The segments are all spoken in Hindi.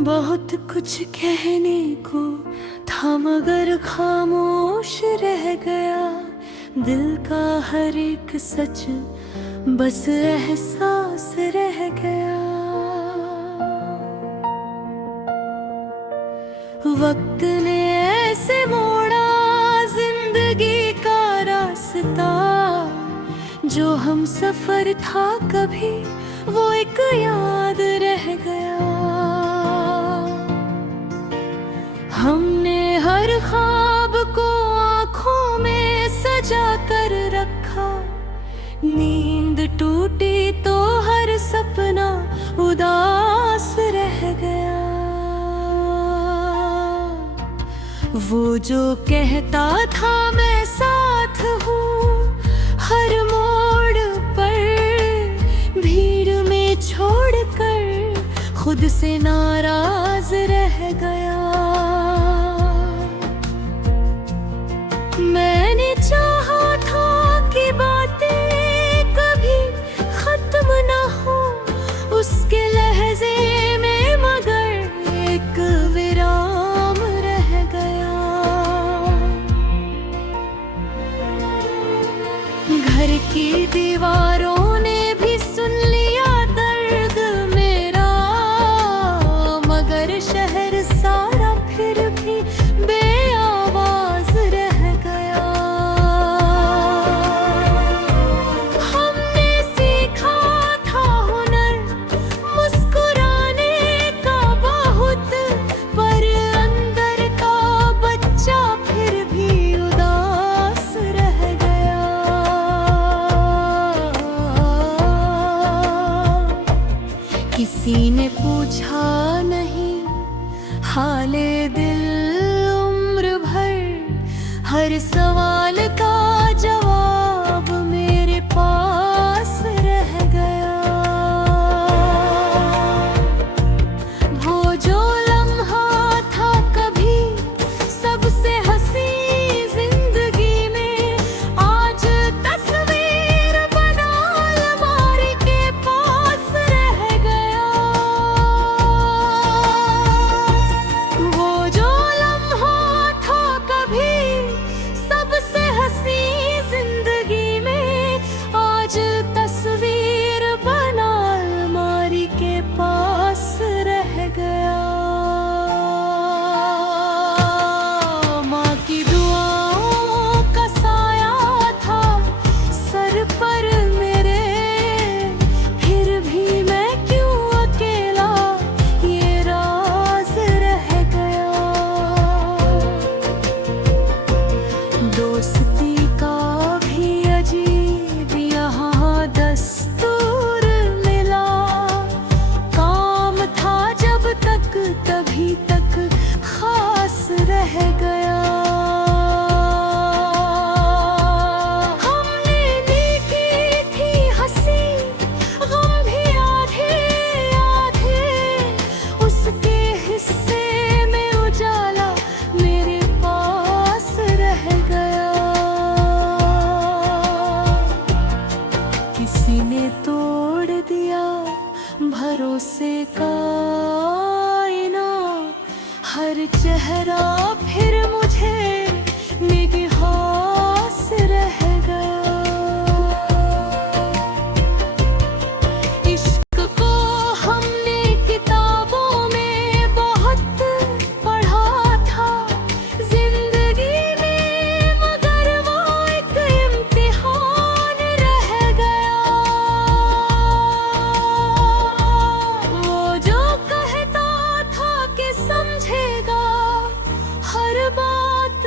बहुत कुछ कहने को था मगर खामोश रह गया। दिल का हर एक सच बस एहसास रह गया। वक्त ने ऐसे मोड़ा जिंदगी का रास्ता, जो हम सफर था कभी वो एक याद रह गया। हमने हर ख्वाब को आँखों में सजा कर रखा, नींद टूटी तो हर सपना उदास रह गया। वो जो कहता था मैं साथ हूँ हर मोड़ पर, भीड़ में छोड़कर खुद से नाराज रह गया। मैंने चाहा था कि बातें कभी खत्म ना हो उसके लहजे में, मगर एक विराम रह गया। घर की दीवारों ने भी सुन लिया दर्द मेरा, मगर शहर सारा फिर भी बेआवाज रह गया। हमने सीखा था हुनर मुस्कुराने का बहुत, पर अंदर का बच्चा फिर भी उदास रह गया। किसी ने पूछा नहीं हाले दिल उम्र भर, हर सवाल का जवाब मेरे पास रह गया। वो जो लम्हा था कभी सबसे हंसी जिंदगी में, आज तस्वीर बना अलमारी के पास रह गया। वो जो लम्हा था कभी सबसे हंसी जिंदगी में, आज तस्वीर बना अलमारी के पास रह गया। माँ की दुआओं का साया था सर पर मेरे, फिर भी मैं क्यों अकेला ये राज रह गया। दोस्ती का भी अजीब यहाँ दस्तूर मिला, काम था जब तक तभी तक खास रह गया। हमने देखी थी हंसी गम भी आधे आधे, उसके हिस्से में उजाला मेरे पास रह गया। किसी ने तोड़ दिया भरोसे का आईना, हर चेहरा फिर मुझे निगाह से रह गया। इश्क को हमने किताबों में बहुत पढ़ा था जिंदगी में, मगर वो एक इम्तिहान रह गया। वो जो कहता था कि समझेगा हर बात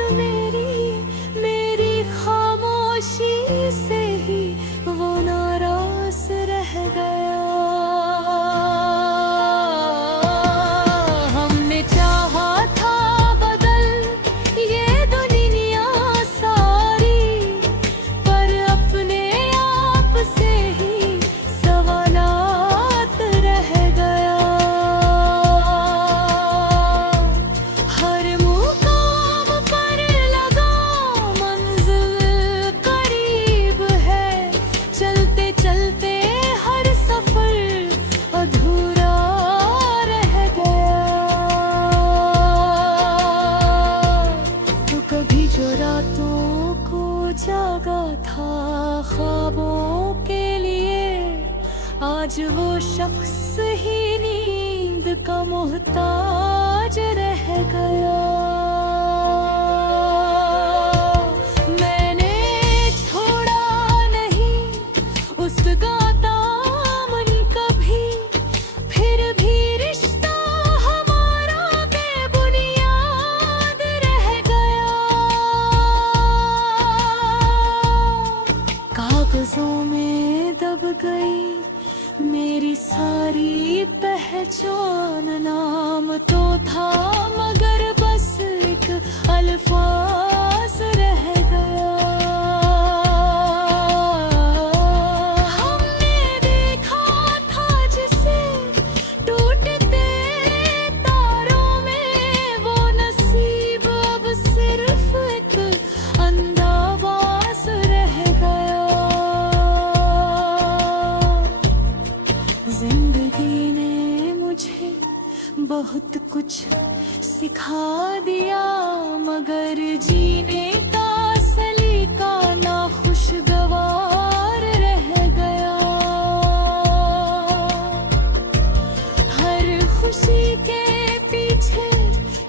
शख्स ही नींद का मोहताज रह गया। मैंने छोड़ा नहीं उसका दामन कभी, फिर भी रिश्ता हमारा बेबुनियाद रह गया। कागजों में दब गई मेरी सारी पहचान, नाम तो था मगर बस एक अल्फाज रह गया। हमने देखा था जिसे टूटते तारों में, वो नसीब अब सिर्फ एक अंदावास रह गया। जिंदगी ने मुझे बहुत कुछ सिखा दिया, मगर जीने का सलीका नाखुशगवार रह गया। हर खुशी के पीछे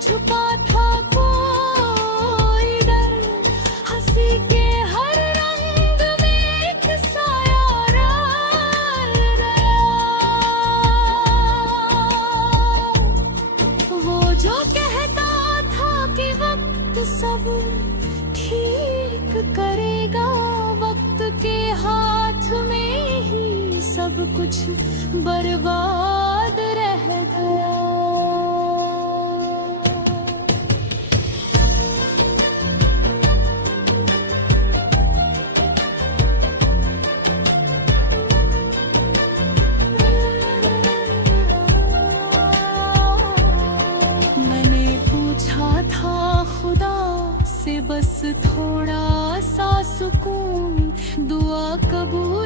छुपा था कोई डर, हंसी के हर रंग में एक साया रह गया। वो जो कहता था कि वक्त सब ठीक करेगा, वक्त के हाथ में ही सब कुछ बर्बाद रह गया। मैंने पूछा था खुदा से बस थोड़ा सा सुकून, दुआ कबूल